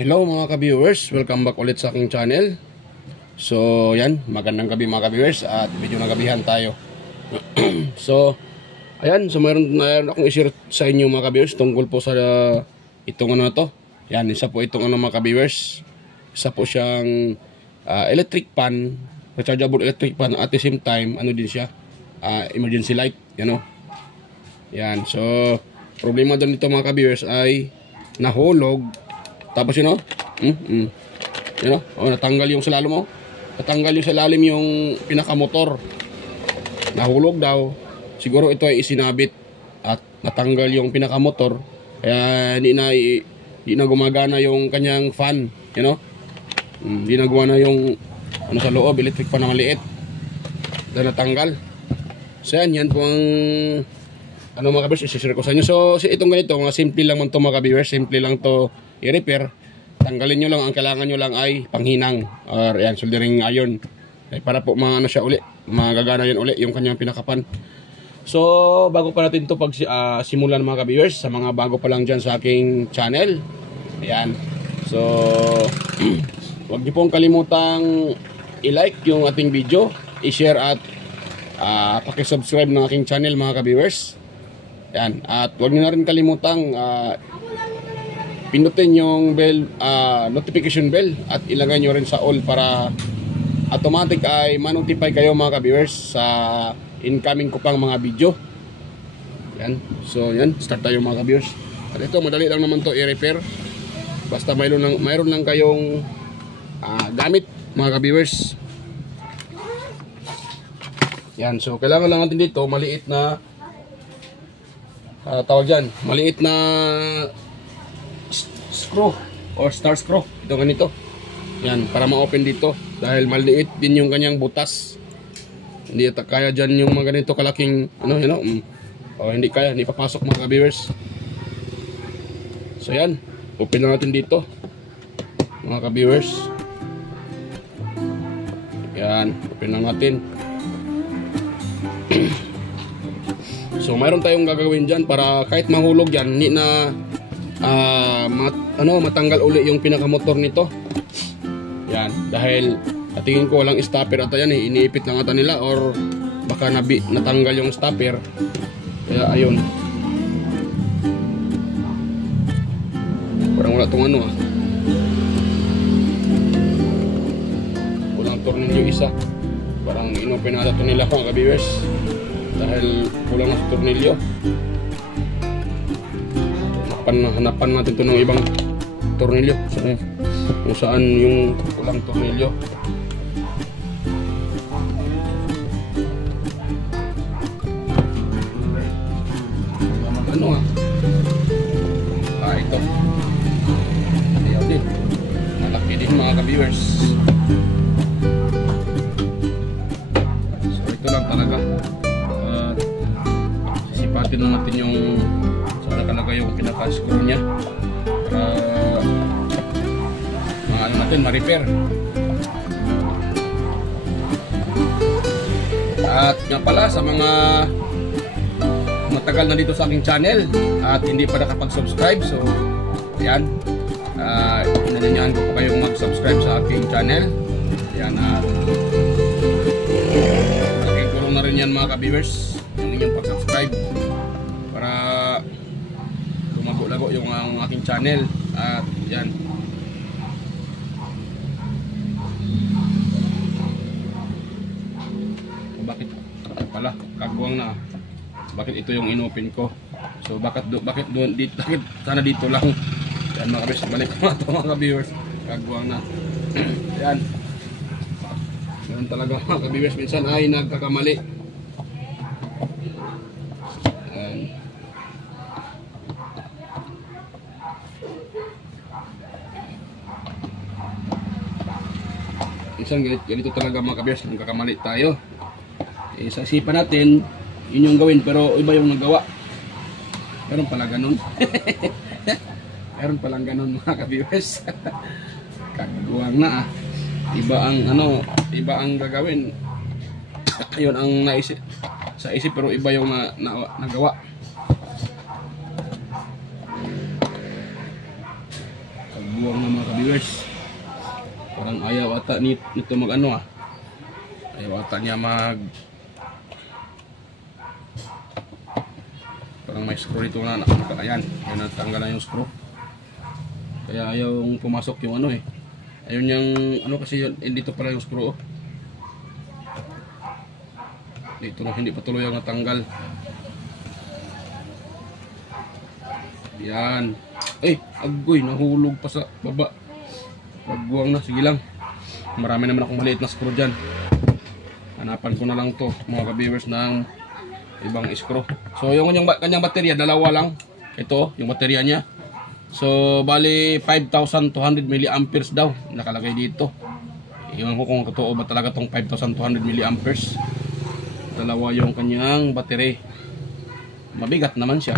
Hello mga ka-viewers, welcome back ulit sa aking channel. So yan, magandang gabi mga ka-viewers at medyo nagabihan tayo. So ayan, so mayroon akong i-share sa inyo mga ka-viewers tungkol po sa itong ano na to. Yan, isa po itong ano mga ka-viewers. Isa po siyang electric pan, rechargeable electric pan, at the same time ano din siya, emergency light, you know. Yan, so problema doon dito mga ka-viewers ay nahulog. Tapos yun o, yun o, natanggal yung sa lalim mo. Natanggal yung sa lalim yung pinakamotor. Nahulog daw. Siguro ito ay isinabit at natanggal yung pinakamotor. Kaya hindi na gumagana yung kanyang fan, you know. Hindi na gumana yung ano sa loob, electric fan na maliit. Dahil natanggal. So yan po ang ano mga ka-viewers, isi-share ko sa inyo. So itong ganito, mga simple lang man to mga ka-viewers. Simple lang to i-repair. Tanggalin nyo lang, ang kailangan nyo lang ay panghinang or yan, soldering iron para po ano siya uli, magagana yan uli yung kanyang pinakapan. So bago pa natin to pag simulan mga ka-viewers, sa mga bago pa lang dyan sa aking channel, ayan, so huwag nyo pong kalimutang i-like yung ating video, i-share at pakisubscribe ng aking channel mga ka-viewers. Ayan, at huwag nyo na rin kalimutang pindutin yung bell, notification bell at ilagay nyo rin sa all para automatic ay ma-notify kayo mga ka-viewers sa incoming ko pang mga video. Yan. So yan, start tayo mga ka-viewers. At ito, madali lang naman to i-repair. Basta mayroon lang kayong gamit mga ka-viewers. Yan, so kailangan lang natin dito maliit na tawag dyan, maliit na screw or star screw. Ito ganito. Yan, para ma-open dito dahil maliit din yung kanyang butas. Hindi kaya dyan yung mga ganito kalaking ano, you know, hindi kaya, hindi papasok mga ka-viewers. So yan, open na natin dito mga ka-viewers. Yan, open na natin. So mayroon tayong gagawin dyan para kahit mahulog yan, hindi na matanggal uli yung pinakamotor nito. Yan, dahil tingin ko walang stopper ata yan eh, iniipit lang ata nila or baka natanggal yung stopper. Kaya ayun, parang wala tong ano kulang tornilyo isa, parang inopen na ito nila mga ka-viewers dahil kulang na tornilyo. Hanapan natin ito ng ibang tornilyo kung saan yung kulang tornilyo. Ano ito ayaw din, malaki din mga ka-viewers. So ito lang talaga, sisipatin na natin yung nakalagay yung pinaka-screw nya para ano natin ma-repair. At nga pala sa mga matagal na dito sa aking channel at hindi pa nakapag-subscribe, so yan, inanyayahan ko pa kayong mag-subscribe sa aking channel. Yan, at malaking tulong na rin yan mga ka-viewers yung inyong pag-subscribe para lumago yung aking channel. At yan, bakit pala kagwang na, bakit ito yung inopen ko, so bakit doon dito, sana dito lang. Yan mga ka-viewers, balik ko na ito mga ka-viewers, kagwang na. Yan, yan talaga mga ka-viewers, minsan ay nagkakamali. Minsan ganito talaga mga ka-viewers, nagkakamali tayo. Sa isipan natin yun yung gawin pero iba yung nagawa. Meron pala ganun. Meron palang ganun mga ka-viewers. Kagawang na iba ang iba ang gagawin. Ayun ang naisip sa isip pero iba yung nagawa. Kagawang na mga ka-viewers. ka-viewers. Parang ayaw ata nito mag ano ah. Ayaw ata niya parang may screw dito na ayan, natanggal na yung screw. Kaya ayaw pumasok yung ano eh. Ayun yung ano kasi yun, dito pala yung screw oh. Dito na hindi pa tuloy ang natanggal. Yan. Ay, agoy, nahulog pa sa baba. Pagbuwang na, sige lang. Marami naman akong maliit na screw dyan. Hanapan ko na lang to mga ka-viewers ng ibang screw. So yung kanyang baterya, dalawa lang. Ito, yung baterya niya. So bali 5,200 mAh daw nakalagay dito. Iwan ko kung totoo ba talaga tong 5,200 mAh. Dalawa yung kanyang battery. Mabigat naman siya.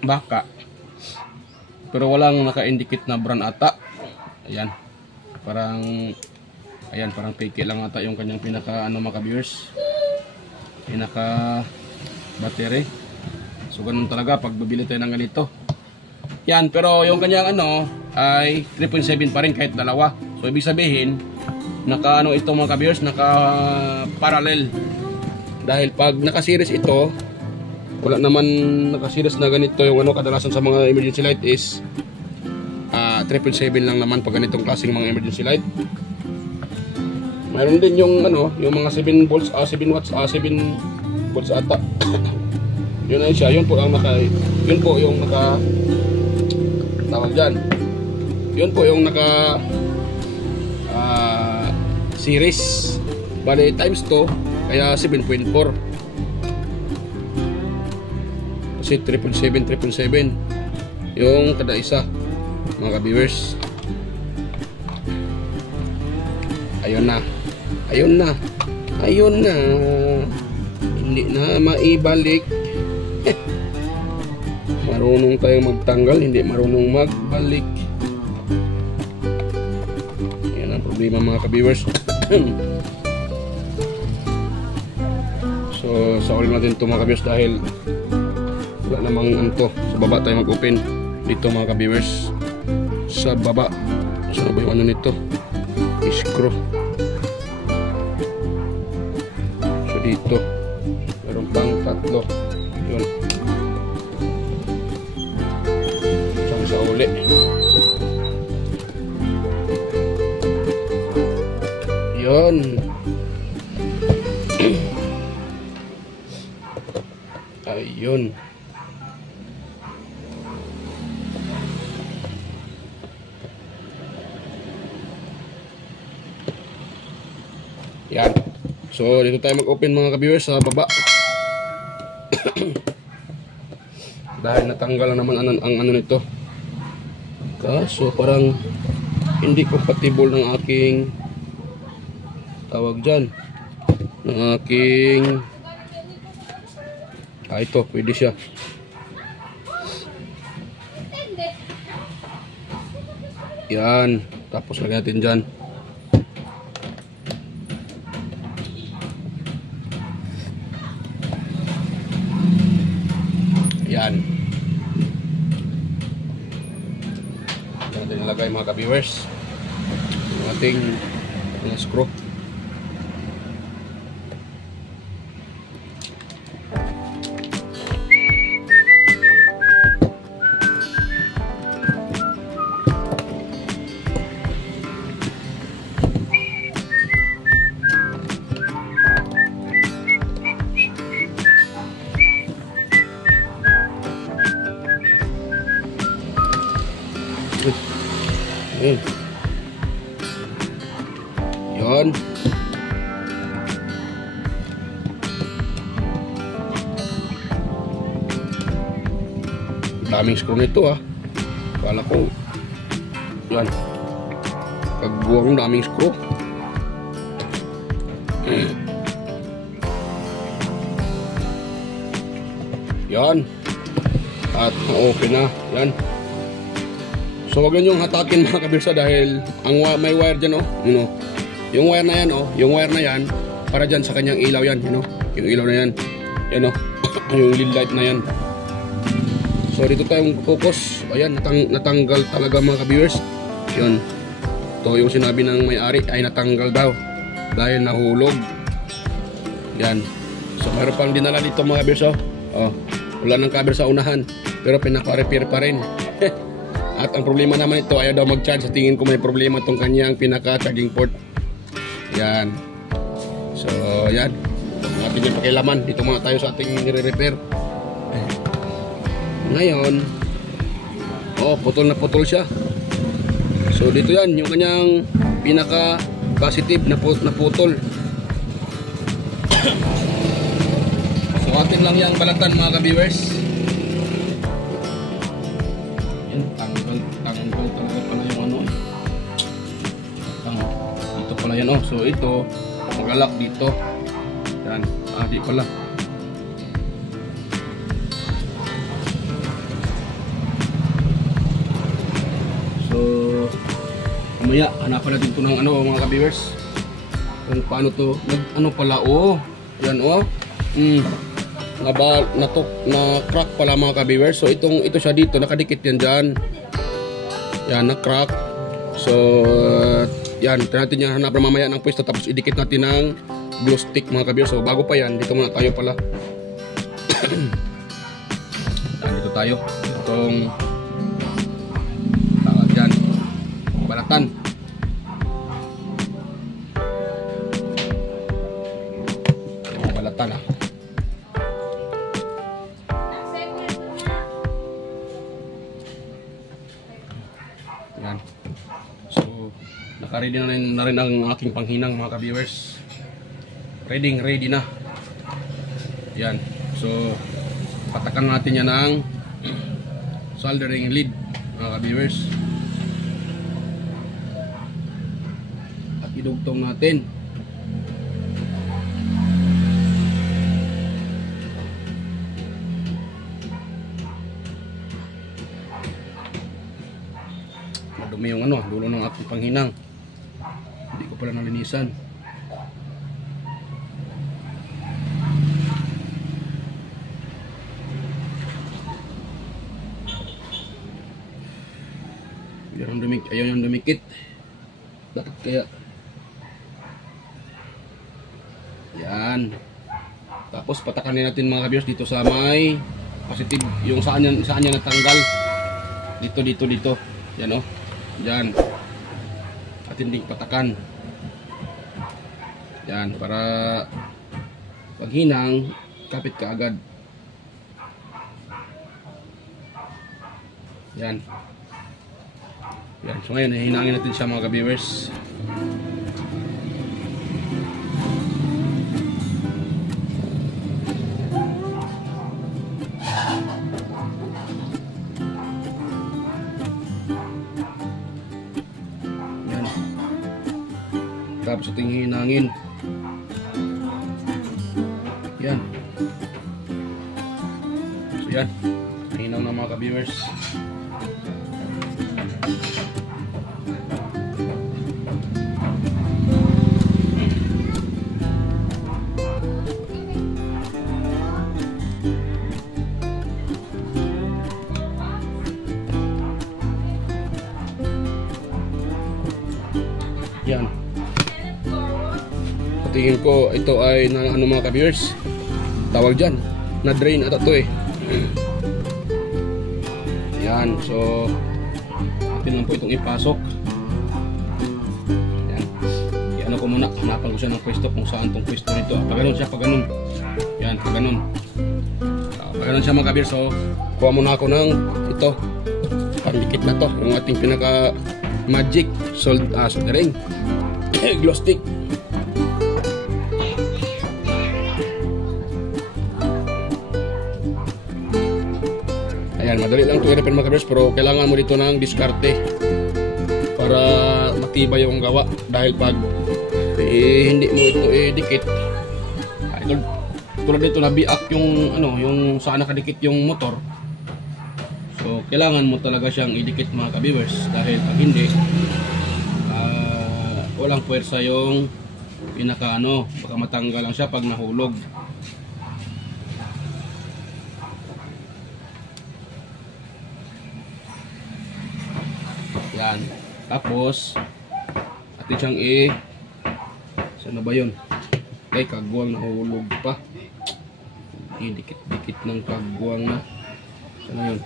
Baka. Pero walang naka-indicate na brand ata. Ayan. Parang fake lang ata yung kanyang pinaka ano mga ka-viewers. Pinaka battery. So ganun talaga pag bibili tayo ng ganito. Yan, pero yung kanyang ano ay 3.7 pa rin kahit dalawa. So ibig sabihin naka ano ito mga ka-viewers, naka parallel. Dahil pag naka-series ito, wala naman naka-series na ganito yung ano kadalasan sa mga emergency light is 3.7 lang naman pag ganitong klaseng mga emergency light. Mayroon din yung ano, yung mga 7 volts, 7 watts, 7 volts ata. Yun na siya, yun po yung naka tawag dyan. Yun po yung naka series. Bali times 2 kaya 7.4. Kasi 777 yung kada isa mga ka-viewers. Ayun na. Hindi na maibalik. Marunong tayong magtanggal, hindi marunong magbalik. Yan ang problema mga ka-viewers. So sa ulit natin ito mga ka-viewers dahil wala namang anto. Sa baba tayo mag-open dito mga ka-viewers. Sa baba. Saan ba yung ano nito? Screw. So dito meron pang tatlo. Yun. Sa uli. Yun. Ayun. Yan. So dito tayo mag-open mga ka-viewers sa baba. Dahil natanggal na naman ang ano nito. Kaso parang hindi compatible ng aking tawag dyan. Ng aking ito, pwede siya. Yan. Tapos lagyan natin dyan. Yan. Yan natin nilagay mga ka-viewers. Yung ating screw. Yun. Daming screw nito ah. Kala ko yan. Kagbuwang daming screw. Yan. At na-open na. Yan. So wag nyo hatakin mga kabirsa dahil may wire dyan oh. You know, yung wire na yan oh. Yung wire na yan para dyan sa kanyang ilaw yan. You know, yung ilaw na yan. Yan oh. Yung lead light na yan. So dito tayong focus. Ayan, natanggal talaga mga ka-viewers. Yun. Ito yung sinabi ng may-ari ay natanggal daw dahil nahulog. Yan. So mayroon pang dinala dito mga kabiyers. Oh, wala nang cover sa unahan pero pinaka-repair pa rin. At ang problema naman ito, ayaw daw mag-charge. Sa tingin ko may problema itong kanyang pinaka-charging port. Yan. So yan, natin yung pakilaman. Dito muna tayo sa ating nire-repair. Ngayon, putol na putol siya. So dito yan, yung kanyang pinaka-positive na putol. So atin lang yung balatan mga ka-viewers. Yan, tanggal talaga pala yung ano. Dito pala yan So ito, magalak dito. Yan, di pala. So mamaya hanapan natin ito ng mga ka-viewers kung paano to pala yan na crack pala mga ka-viewers. So ito siya dito, nakadikit yan dyan. Yan, na crack. So yan, natin yan hanapan mamaya ng pwesto, tapos idikit natin ng glue stick mga ka-viewers. So bago pa yan, dito muna tayo pala. Yan, dito tayo itong tawag dyan, balatan. Balatan yan. So naka-ready na rin ang aking panghinang mga ka-viewers. Ready na. Yan. So patakan natin yan ng soldering lead mga ka-viewers. At idugtong natin. Madumi yung dulo ng aking panghinang. Hindi ko pala nalinisan. Ayaw yung dumikit. Bakit kaya? Yan. Tapos patakanin natin mga ka-viewers dito sa may positive, yung saan niya natanggal. Dito. Yan Yan. Atin ding patakan. Yan, para pag hinang, kapit ka agad. Yan. Yan, so ngayon, hinangin natin siya mga ka-viewers. Yan. Tapos ating hinangin. Yan. So yan, hinang na mga ka-viewers. Yan. Tingin ko ito ay mga ka-viewers, tawag dyan na drain ata to Yan, so atin lang po itong ipasok. Yan, i-ano ko muna, hanapan ko siya ng pwesto kung saan tong pwesto nito. Pag ganun siya, pag ganun. Yan, pag ganun. Pag ganun siya mga ka-viewers. So kuha muna ako ng ito, pandikit na to, yung ating pinaka magic soldering glow stick. Ayan, madali lang ito i-repair mga ka-viewers, pero kailangan mo dito ng diskarte para matibay yung gawa. Dahil pag hindi mo ito i-dikit, tulad dito nabiak yung yung saan nakadikit yung motor. So kailangan mo talaga siyang idikit mga ka-viewers, dahil pag hindi, walang puwersa yung pinaka baka matanggal lang siya pag nahulog. Yan. Tapos atin siyang saan na ba yun? Ay, kagwang nahulog pa. Dikit-dikit ng kagwang na. Saan na yun?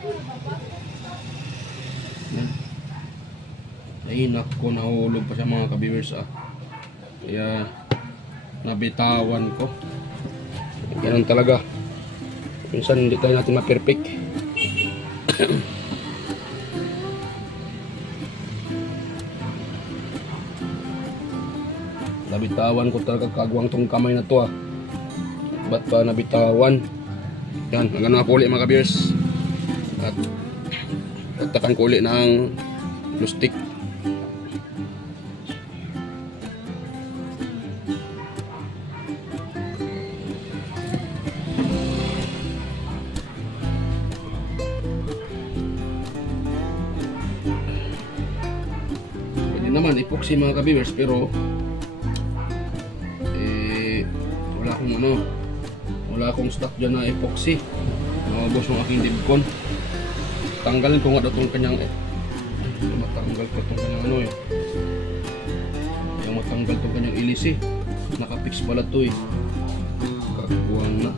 Ay, naku, nahulog pa siya mga ka-viewers Kaya nabitawan ko. Ganun talaga. Minsan hindi tayo natin ma-perfect. Nabitawan ko talaga kagwang tong kamay na to Ba't pa nabitawan? Yan, hanggang na po ulit mga ka-viewers. At pagtakan ko ulit ng glue stick. Pwede naman epoxy mga ka-viewers, pero wala akong stock dyan na epoxy. Naubos yung aking dibcon. Tanggalin ko nga daw itong kanyang matanggal ko itong kanyang yung matanggal itong kanyang ilisi. Nakapix pala ito kagwang na.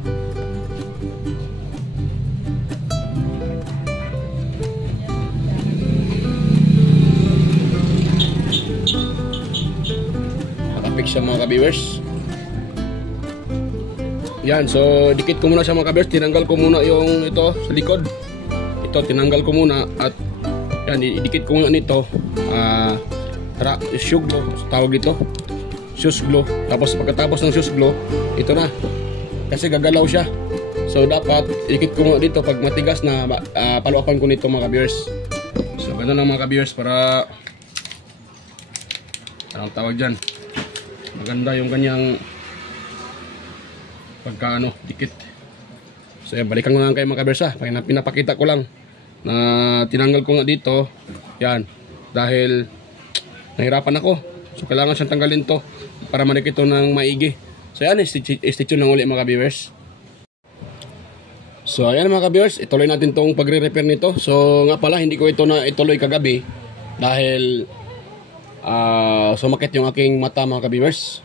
Nakapix siya mga ka-viewers. Yan, so dikit ko muna siya mga ka-viewers. Tinanggal ko muna yung ito sa likod. Ito, tinanggal ko muna. At yan, idikit ko muna nito. Shoe glue, tawag dito. Shoes glue. Tapos pagkatapos ng shoes glue, ito na. Kasi gagalaw siya. So dapat, idikit ko muna dito. Pag matigas na, paluapan ko nito mga ka-viewers. So gano'n lang mga ka-viewers para anong tawag dyan, maganda yung kanyang pagka dikit. So yan, balikan ko lang kayo mga ka-viewers pinapakita ko lang na tinanggal ko nga dito. Yan, dahil nahirapan ako. So kailangan siyang tanggalin to para manikit ito ng maigi. So yan, stitch lang ulit mga ka-viewers. So ayan mga ka-viewers, ituloy natin tong pagre-repair nito. So nga pala, hindi ko ito na ituloy kagabi dahil sumakit yung aking mata mga ka-viewers.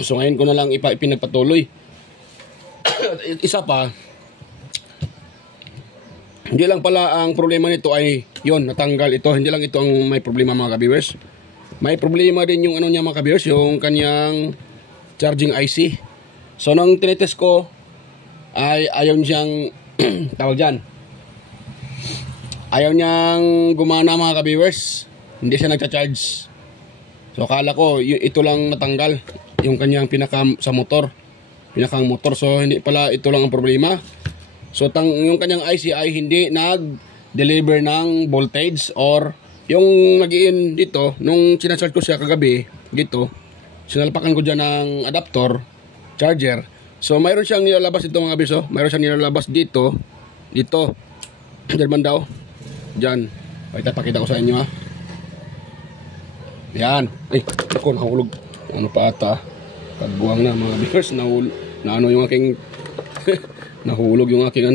So ngayon ko na lang ipinagpatuloy. Isa pa, hindi lang pala ang problema nito ay yon, natanggal ito. Hindi lang ito ang may problema mga ka-viewers. May problema din yung ano niya mga ka-viewers, yung kanyang charging IC. So nang tinetest ko ay ayaw niyang tawag dyan, ayaw niyang gumana mga ka-viewers. Hindi siya nagcha-charge. So akala ko ito lang natanggal, yung kanyang pinakang motor. So hindi pala ito lang ang problema. So yung kanyang IC ay hindi nag-deliver ng voltage, or yung nag-in dito nung sinacharge ko siya kagabi dito, sinalpakan ko dyan ng adapter charger. So mayroon siyang nilalabas dito mga biso, mayroon siyang nilalabas dito German daw dyan. Pakita ko sa inyo yan. Ay, ako nahulog. Ano pa ata, kagbuang na mga viewers. Naano yung aking nahulog yung aking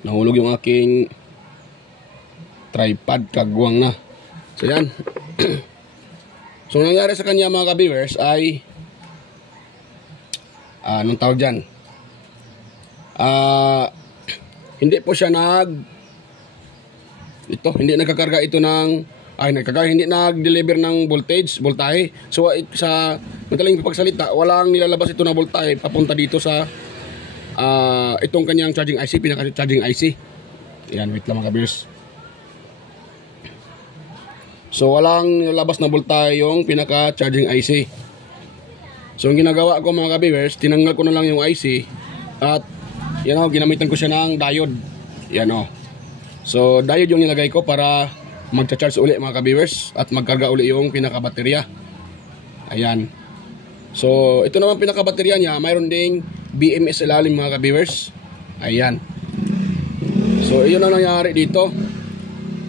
nahulog yung aking tripod, kagbuang na. So yan. So nangyari sa kanya mga ka-viewers ay anong tawag dyan, hindi po siya hindi nagkakarga ito ng hindi nag-deliver ng voltahe. So sa madaling pagsalita, walang nilalabas ito na voltahe papunta dito sa itong kanyang charging IC, pinaka-charging IC. Yan, wait lang mga ka-viewers. So walang nilalabas na voltahe yung pinaka-charging IC. So ang ginagawa ko mga ka-viewers, tinanggal ko na lang yung IC at yan ginamitan ko siya ng diode. Yan So diode yung nilagay ko para magcha-charge uli mga ka-viewers at magkarga uli yung pinaka-baterya. Ayan. So ito naman pinaka-baterya niya, mayroon ding BMS ilalim mga ka-viewers. Ayan. So iyon ang nangyari dito.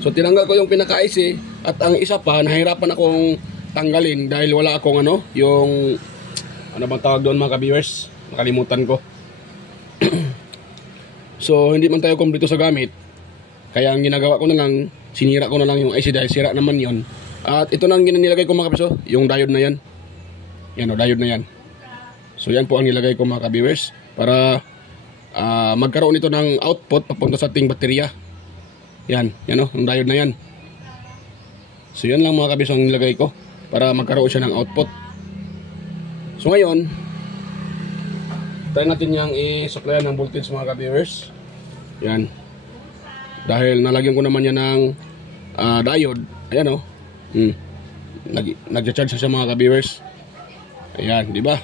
So tinanggal ko yung pinaka-IC at ang isa pa, nahirapan akong tanggalin dahil wala akong yung ano bang tawag doon mga ka-viewers, nakalimutan ko. So hindi man tayo kumpleto sa gamit, kaya ang ginagawa ko na lang, sinira ko na lang yung IC dahil sira naman yon. At ito na ang nilagay ko mga kabiso, yung diode na yan. Yan o, diode na yan. So yan po ang nilagay ko mga ka-viewers para magkaroon ito ng output papunta sa ating baterya. Yan, yan o, yung diode na yan. So yan lang mga kabiso ang nilagay ko para magkaroon siya ng output. So ngayon, try natin yung i-supplyan ng voltage mga ka-viewers. Yan. Dahil nalagyan ko naman yan ng diode. Ayan o. Nag-charge siya mga ka-viewers. Ayan, di ba?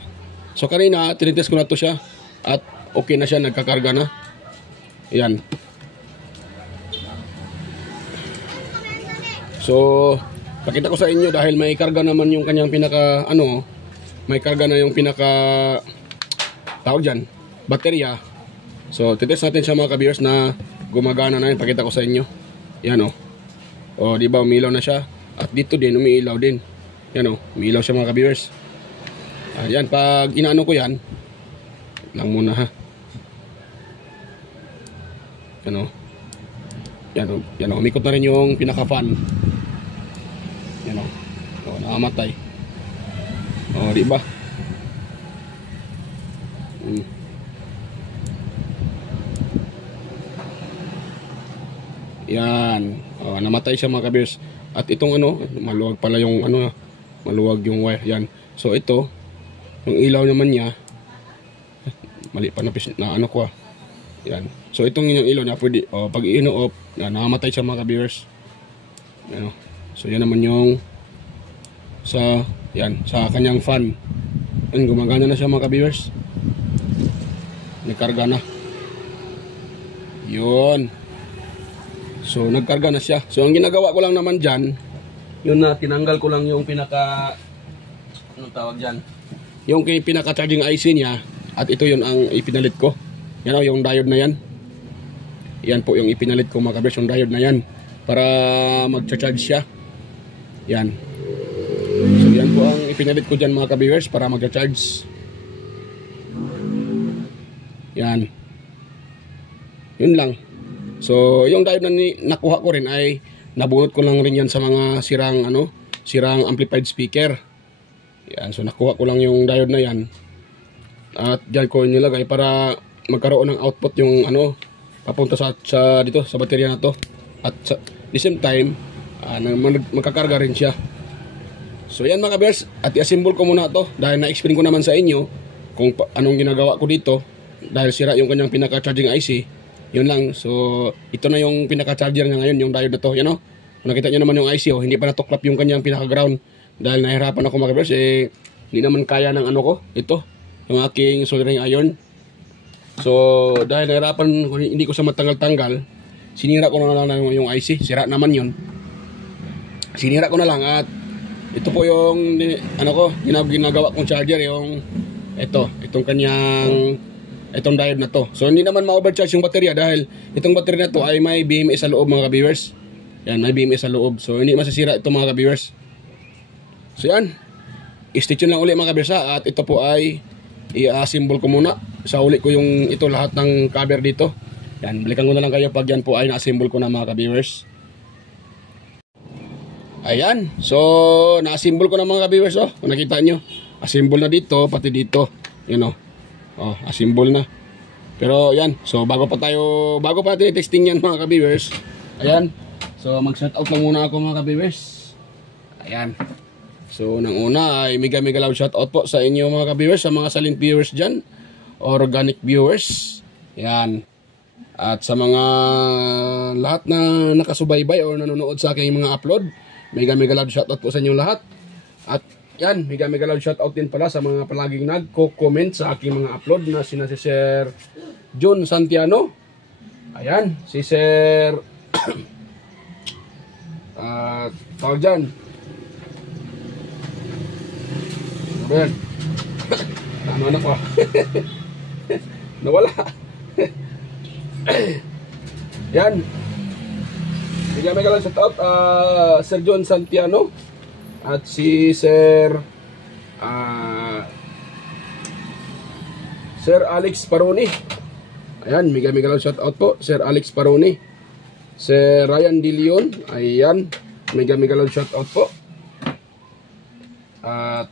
So kanina, tinitest ko na to siya. At okay na siya, nagkakarga na. Ayan. So, pakita ko sa inyo dahil may karga naman yung kanyang pinaka, may karga na yung pinaka, tawag dyan, baterya. So, titest natin siya mga ka-viewers na gumagana na yun. Pakita ko sa inyo. Yan o. O, di ba, umilaw na siya. At dito din, umiilaw din. Yan o, umiilaw siya mga ka-viewers. Ayan, pag inaano ko yan, lang muna ha. Yan o. Yan o, yan o, umikot na rin yung pinaka-fan. Yan o. O, nakamatay. O, di ba? Yan. O, namatay siya mga ka-viewers. At itong maluwag pala yung maluwag yung wire. Yan. So ito, yung ilaw naman niya, mali pa na ko. Yan. So itong yung ilaw niya pwede, pag i-off, namamatay siya mga ka-viewers. Yan. So yan naman yung sa kanyang fan. Yan, gumagana na siya mga ka-viewers. Nagkarga na. Yun. So, nagkarga na siya. So, ang ginagawa ko lang naman dyan, yun na, tinanggal ko lang yung pinaka, anong tawag dyan? Yung pinaka-charging IC niya, at ito yun ang ipinalit ko. Yan o, yung diode na yan. Yan po yung ipinalit ko mga ka-viewers, yung diode na yan. Para mag-charge siya. Yan. So, yan po ang ipinalit ko dyan mga ka-viewers, para mag-charge. Yan. Yun lang. So, yung diode na nakuha ko rin ay nabunot ko lang rin yan sa mga sirang amplified speaker. Yan, so nakuha ko lang yung diode na yan. At diyan ko nilagay para magkaroon ng output yung papunta sa dito sa baterya na to. At sa the same time, magkakarga rin siya. So yan mga ka-viewers, at i-assemble ko muna to dahil na-explain ko naman sa inyo kung anong ginagawa ko dito dahil sira yung kanyang pinaka-charging IC. Yun lang. So, ito na yung pinaka-charger niya ngayon, yung diode na to. Yan o. Nakita nyo naman yung IC o. Hindi pa natuklap yung kanyang pinaka-ground. Dahil nahirapan ako mga ka-viewers. Hindi naman kaya ng ko. Ito. Yung aking soldering iron. So, dahil nahirapan, hindi ko sa matanggal-tanggal, sinira ko na lang yung IC. Sira naman yun. Sinira ko na lang. At ito po yung, ginagawa kong charger. Yung, itong kanyang itong diode na to. So hindi naman ma-overcharge yung baterya dahil itong baterya na to ay may BMS sa loob mga ka-viewers. Yan, may BMS sa loob. So hindi masasira ito mga ka-viewers. So yan. I-stitch lang uli mga ka-viewers at ito po ay i-assemble ko muna. Sa uli ko yung ito lahat ng cover dito. Yan, balikan ko na lang kayo pag yan po ay na-assemble ko na mga ka-viewers. Ayan. So na-assemble ko na mga ka-viewers oh. Kung nakita nyo. Assemble na dito pati dito. Yun oh. Oh, assemble na. Pero yan, so bago pa natin i-testing yan mga ka-viewers. Ayan. So mag-shout out lang muna ako mga ka-viewers. Ayan. So nang una ay mega loud shout out po sa inyo mga ka-viewers, sa mga silent viewers dyan, organic viewers. Ayan. At sa mga lahat na nakasubaybay o nanonood sa aking mga upload, mega loud shout out po sa inyo lahat. At yan, mega loud shoutout din pala sa mga palaging nagko-comment sa aking mga upload na si Sir John Santiano. Ayan, si Sir tawag dyan. Ayan. Ano ko? Nawala. Yan. Mega loud shoutout Sir John Santiano. At si Sir Alex Paroni. Ayan, mega loud shout out po, Sir Alex Paroni. Sir Ryan De Leon, ayan, mega love shoutout po. At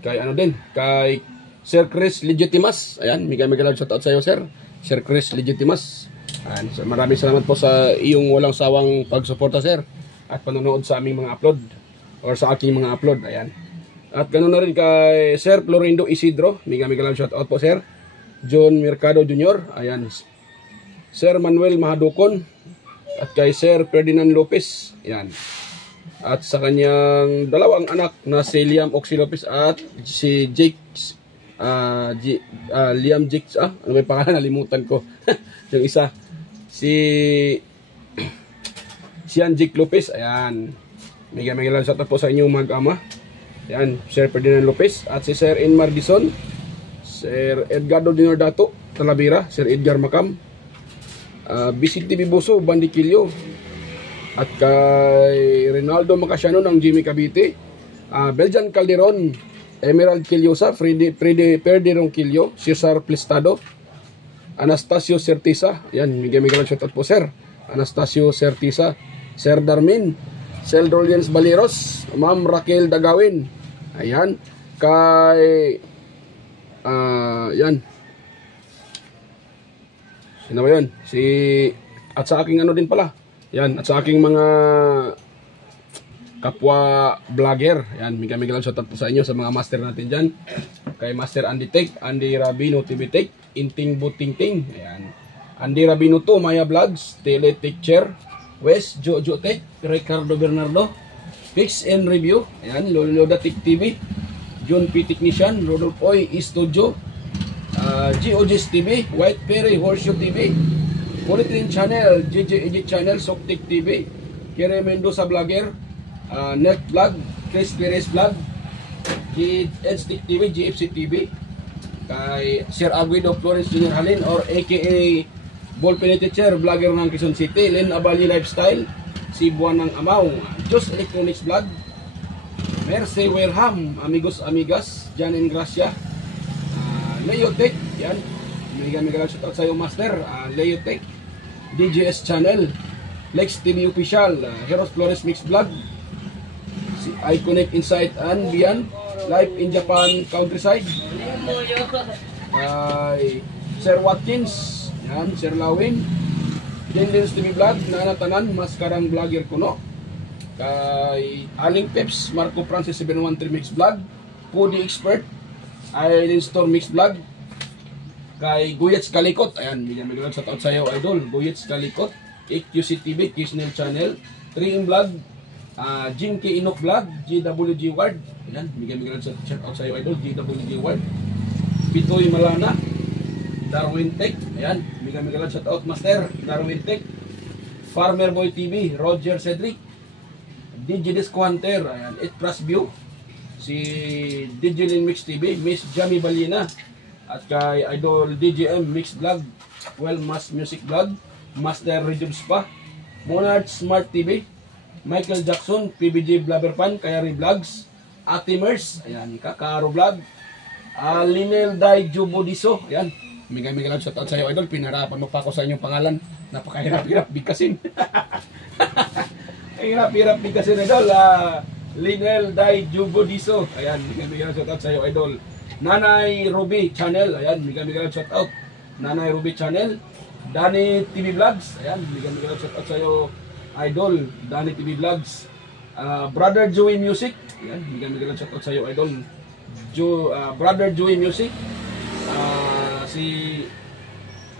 kay ano din, kay Sir Chris Legitimas, ayan, mega love shoutout sa iyo, sir. Sir Chris Legitimas. Ayan, so maraming salamat po sa iyong walang sawang pagsuporta, sir, at panonood sa aming mga upload or sa aking mga upload, ayan. At ganoon na rin kay Sir Florindo Isidro, mega love shoutout po, sir. John Mercado Jr., ayan. Sir Manuel Mahadukon, at kay Sir Ferdinand Lopez, ayan. At sa kanyang dalawang anak na si Liam Oxy Lopez at si Jake, Liam Jake, ano ba yung pangalan, nalimutan ko. Yung isa, si Sian Jake Lopez, ayan. Mega lang shoutout po sa inyong mag-ama. Ayan, Sir Ferdinand Lopez at si Sir Inmar Dison, Sir Edgardo Junior Dato Talavera, Sir Edgar Macam, Vicente Biboso, Bandikilyo, at kay Rinaldo Macasiano ng Jimmy Cavite, Beljan Calderon, Emerald Quillosa, Ferdi Ronquillo, Cesar Plistado, Anastasio Certisa, ayan, mega lang shoutout po, sir. Anastasio Certisa, Sir Darmin, Sir Dolians Baleros, Ma'am Raquel Dagawin, ayan, kay yan. Sino ba yun? At sa aking ano din pala. Yan, at sa aking mga kapwa vlogger. Yan, mega lang shoutout po sa inyo sa mga master natin dyan. Kay Master Andy Tech, Andy Rabino TV Tech, Inting Buting Ting. Ayan. Andy Rabino to, Maya Vlogs, Tele Teacher, West Jojo Tech, Ricardo Bernardo, Fix and Review. Ayan, Loloda Tech TV. John P. Technician, Rodolfo Oy Studio, GOG's TV, White Perry Horseshoe TV, Politin Channel, JJ Edit Channel, Soktik TV, Kere Mendoza Vlogger, Net Vlog, Chris Perez Vlog, Edstick TV, GFC TV, kay Sir Aguido Flores Jr. Halin or aka Ballpen Teacher, vlogger ng Quezon City, Len Abali Lifestyle, Sibuan ng Amaw, Just Electronics Vlog, Mercy Wareham, Amigos Amigas, Jan and Gracia, Leo Tech, yan, mega lang shoutout sa iyo, master, Leo Tech, DJS Channel, Lex TV Official, Heroes Flores Mix Vlog, si iConnect Insight and Beyond, Live in Japan Countryside, Sir Watkins, yan, Sir Lawin, Jendens TV Vlog, Nanatanan, Maskarang Vlogger Kuno, kay Aling Peps, Marco Francis 713 Mix Vlog, Foodie Expert, Island Store Mix Vlog, kay Guyets Kalikot, ayan, bigyan lang sa taot sa iyo, idol, Guyets Kalikot, AQC TV, Kisnel Channel, 3M Vlog, Jinky Inok Vlog, GWG Ward, ayan, bigyan lang sa taot sa iyo, idol, GWG Ward, Pitoy Malana, Darwin Tech, ayan, bigyan lang sa taot, master, Darwin Tech, Farmer Boy TV, Roger Cedric, DJ Disquanter, ayan, It Plus View, si DJ Lin Mix TV, Miss Jamie Balina, at kay Idol DJM Mix Vlog, Well Mass Music Vlog, Master Rhythm Spa, Monarch Smart TV, Michael Jackson, PBJ Blabber Fan, Kayari Vlogs, Ate Mers, ayan, Kakaro Vlog, Linel Dai Jubodiso, ayan, mega lang shoutout sa iyo, idol, pinarapan mo pa ako sa inyong pangalan, napakahirap-hirap bigkasin. Hirap-hirap bigkasin, idol, Linel Dai Jubodiso, ayan, mega lang shoutout sa iyo, idol. Nanay Ruby Channel, ayan, mega lang shoutout, Nanay Ruby Channel, Dani TV Vlogs, ayan, mega lang shoutout sa iyo, idol, Dani TV Vlogs, Brother Joey Music, ayan, mega lang shoutout sa iyo, idol, Brother Joey Music, si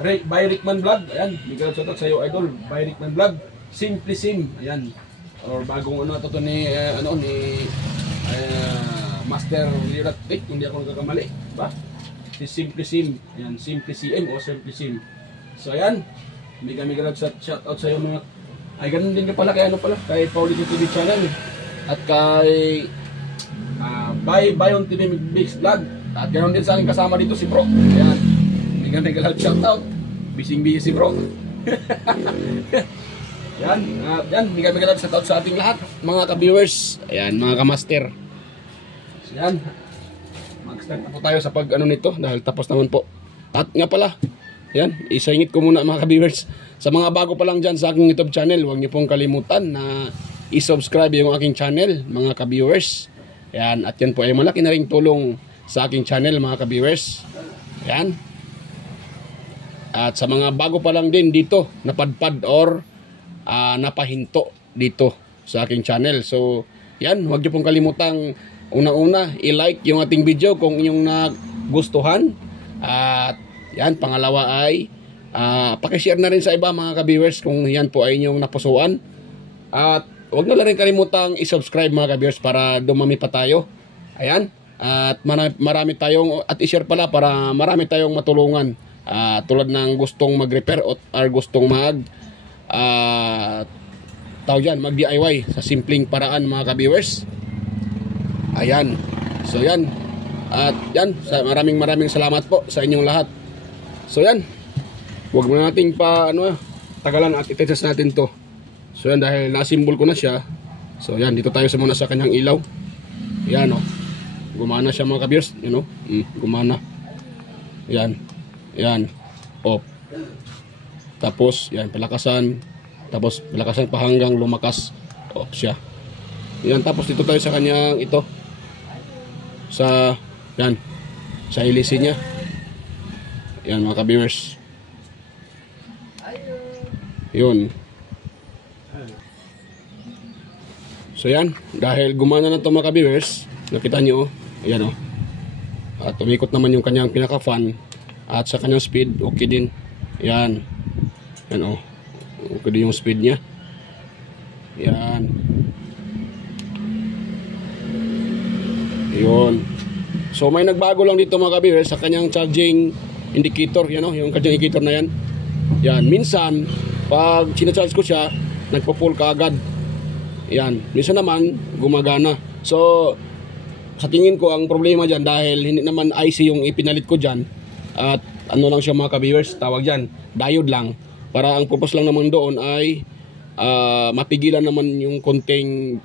by Rickman Vlog, ayan, mega lang shoutout sa iyo, idol, by Rickman Vlog, Simply Sim, ayan, or bagong ano ito ni Master Lirat Tech, hindi ako nagkakamali, ba? Si Simply Sim, ayan, Simply CM o Simply Sim. So ayan, mega lang shoutout sa iyo mga, ay ganun din ka pala kay ano pala, kay Paulito TV Channel, at kay Bayon TV Mix Vlog, at ganoon din sa aking kasama dito si Bro, ayan, mega lang shoutout, busy si Bro. Yan, yan, mega lang shoutout sa ating lahat, mga ka-viewers, ayan, mga ka-master. So, yan, mag-start na po tayo sa pag-ano nito, dahil tapos naman po. At nga pala, Yan, isingit ko muna mga ka-viewers. Sa mga bago pa lang dyan sa aking YouTube channel, huwag niyo pong kalimutan na i-subscribe yung aking channel, mga ka-viewers. Yan, at yan po ay malaki na ring tulong sa aking channel, mga ka-viewers. Yan. At sa mga bago pa lang din dito, napadpad or napahinto dito sa aking channel. So, yan, huwag niyo pong kalimutang una-una, i-like yung ating video kung inyong nagustuhan. At yan, pangalawa ay pakishare na rin sa iba mga ka-viewers kung yan po ay inyong napusuan. At huwag na rin kalimutang i-subscribe mga ka-viewers para dumami pa tayo. Ayan. At marami tayong, at i-share pala para marami tayong matulungan. Tulad ng gustong mag-repair or gustong mag-DIY sa simpleng paraan mga ka-viewers. Ayan. So yan. At yan, maraming salamat po sa inyong lahat. So yan. Huwag mo nating tagalan at itestas natin to. So yan, dahil na-symbol ko na siya. So yan, dito tayo muna sa kanyang ilaw. Yan oh. Gumana siya mga ka-viewers, you know? Gumana. Yan. Yan. Off. Tapos yan, palakasan. Tapos palakasan pa hanggang lumakas. Off siya. Yan, tapos dito tayo sa kanyang ito. Sa yan, sa hélice niya. Yan mga ka-viewers. Yun. So yan, dahil gumana na ito mga ka-viewers, nakita nyo, ayan o. At tumikot naman yung kanyang pinaka-fan. At sa kanyang speed, okay din. Yan. Yan o. Okay din yung speed niya. Yan. Yun. So may nagbago lang dito mga ka-viewers sa kanyang charging indicator, yan o, yung charging indicator na yan. Yan, minsan pag sinacharge ko siya, nagpo-full kaagad. Yan, minsan naman gumagana. So sa tingin ko ang problema dyan, dahil hindi naman IC yung ipinalit ko dyan, at ano lang siya mga ka-viewers, tawag dyan, diode lang. Para ang purpose lang naman doon ay mapigilan naman yung konting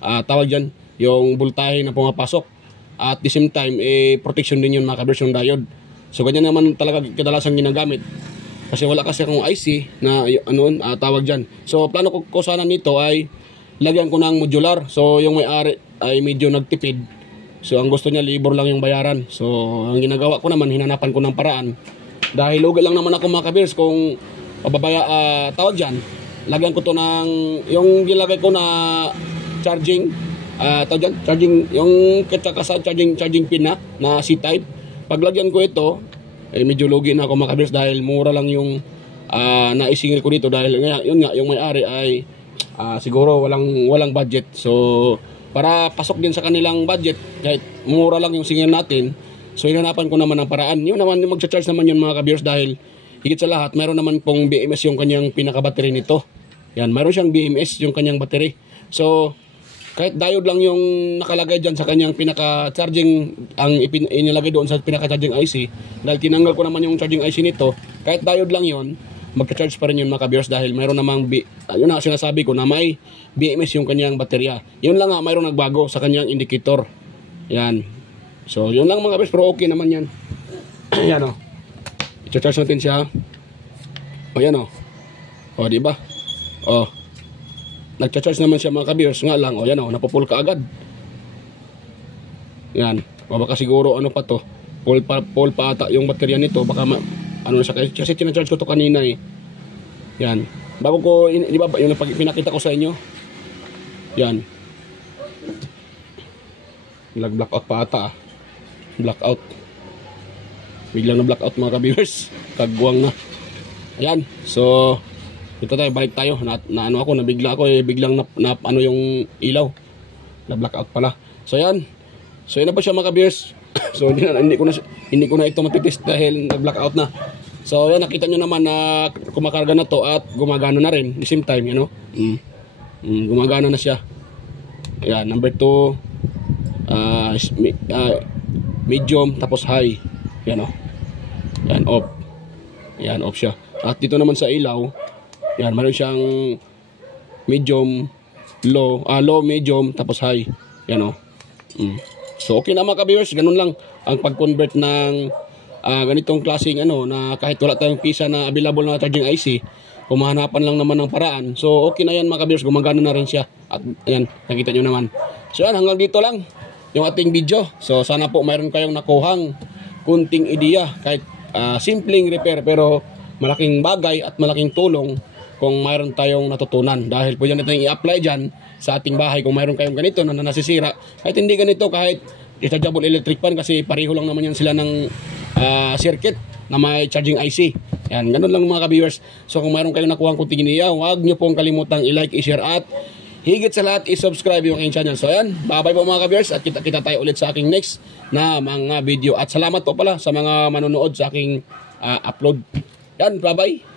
tawag dyan, yung voltahe na pumapasok. At the same time, protection din yun mga ka-viewers, yung diode. So ganyan naman talaga kadalasan ginagamit. Kasi wala kasi akong IC na tawag dyan. So plano ko sana nito ay lagyan ko ng modular. So yung may-ari ay medyo nagtipid. So ang gusto niya, libor lang yung bayaran. So ang ginagawa ko naman, hinanapan ko ng paraan. Dahil lugi lang naman ako mga ka-viewers kung tawag dyan, lagyan ko to ng, yung gilagay ko na charging, charging, yung charging pin na C-type. Paglagyan ko ito, medyo lugi na ako mga ka-viewers dahil mura lang yung naisingil ko dito. Dahil yun nga, yung may-ari ay siguro walang budget. So para pasok din sa kanilang budget, kahit mura lang yung singil natin, so hinanapan ko naman ng paraan. Yun naman, yung magcha-charge naman yun mga ka-viewers, dahil higit sa lahat, mayroon naman pong BMS yung kanyang pinaka-battery nito. Yan, mayroon siyang BMS yung kanyang battery. So kahit diode lang yung nakalagay dyan sa kanyang pinaka-charging, ang inilagay doon sa pinaka-charging IC, dahil tinanggal ko naman yung charging IC nito, kahit diode lang yun, magka-charge pa rin yun mga ka-viewers, dahil mayroon namang yun na sinasabi ko na may BMS yung kanyang baterya. Yun lang nga, mayroon nagbago sa kanyang indicator. Yan. So yun lang mga ka-viewers, pero okay naman yan. Yan o. I-charge natin siya. O yan o. O diba? O. Nagcha-charge naman siya mga ka-viewers, nga lang, o yan o, napupul ka agad. Yan. O baka siguro ano pa to, full pa ata yung baterya nito, baka ano na siya, kasi tina-charge ko to kanina eh. Yan. Bago ko, di ba, yung pinakita ko sa inyo. Yan. Blackout pa ata ah. Blackout. Biglang na blackout mga ka-viewers. Kagwang na. Ayan. So ito tayo, balik tayo. Nabigla ako biglang na yung ilaw. Na blackout pala. So yan. So yan na pa siya mga ka-viewers. So hindi ko na ito matitest dahil na-blackout na. So yan, nakita nyo naman na kumakarga na to at gumagana na rin. The same time, gumagana na siya. Ayan, number 2, medium, tapos high. Yan o. Yan, off. Yan, off siya. At dito naman sa ilaw, yan, meron siyang medium, low, medium, tapos high. Yan o. So okay na mga ka-viewers, ganun lang ang pag-convert ng ganitong klaseng na kahit wala tayong pisa na available na charging IC, kung mahanapan lang naman ng paraan, so okay na yan mga ka-viewers, gumagana na rin siya. At ayan, nakita nyo naman. So yan, hanggang dito lang yung ating video. So sana po mayroon kayong nakuhang kunting ideya, kahit simpleng repair pero malaking bagay at malaking tulong kung mayroon tayong natutunan. Dahil pwede natin i-apply dyan sa ating bahay kung mayroon kayong ganito na nasisira. Kahit hindi ganito, kahit rechargeable electric fan, kasi pareho lang naman yan sila ng circuit na may charging IC. Yan, ganun lang mga ka-viewers. So kung mayroon kayong nakuhang kunting ideya, huwag nyo pong kalimutang i-like, i-share at higit sa lahat i-subscribe yung aking channel. So yan, bye-bye po mga ka-viewers at kita tayo ulit sa aking next na mga video. At salamat po pala sa mga manonood sa aking upload. Yan, bye-bye.